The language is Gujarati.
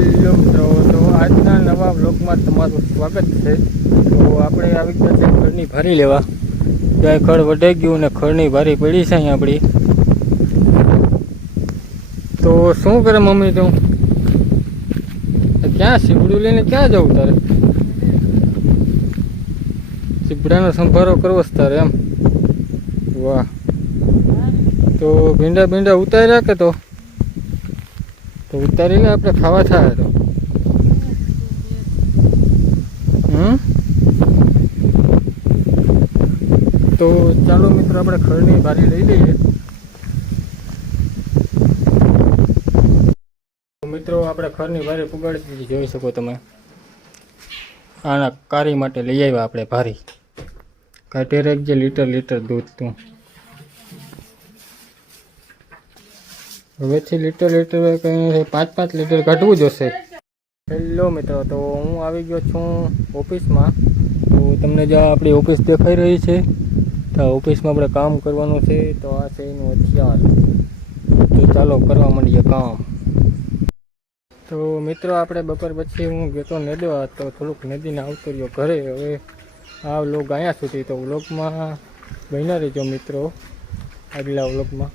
હેલો મિત્રો તો આજના નવા બ્લોગમાં તમારું સ્વાગત છે. તો આપણે આવી ગયા છે ખડની ભારી લેવા. ત્યાં ખડ વઢાઈ ગયું ને ખડની ભારી પડી છે અહીં આપણી. તો શું કરે મમ્મી તું? ક્યાં સીબડું લઈને ક્યાં જવું તારે? સીબડાનો સંભારો કરવો તારે એમ. વાહ. તો ભીંડા ભીંડા ઉતાર્યા કે તો? તો ઉતારીને આપણે ખાવા થાય તો. તો ચાલો મિત્રો, આપણે ખરની બારી લઈ લઈએ. મિત્રો, આપણે ખરની બારી પુગાડી દીધી. જોઈ શકો તમે. આના કારી માટે લઈ આવ્યા આપણે ભારી. કાઢી રાખજે લીટર લીટર દૂધ તું હવેથી લીટર લીટર કંઈ પાંચ પાંચ લીટર ઘટવું જોશે હેલો મિત્રો, તો હું આવી ગયો છું ઓફિસમાં. તો તમને જો આપણી ઓફિસ દેખાઈ રહી છે તો ઓફિસમાં આપણે કામ કરવાનું છે, તો આ છે એનું હથિયાર તો ચાલો કરવા માંડીએ કામ. તો મિત્રો, આપણે બપોર પછી હું ગયો નદવા તો થોડુંક નદીને આવતો રહ્યો ઘરે. હવે આ વ્લોગ અહીંયા સુધી. તો વ્લોગમાં બન્યા રહેજો મિત્રો, આગલા વ્લોગમાં.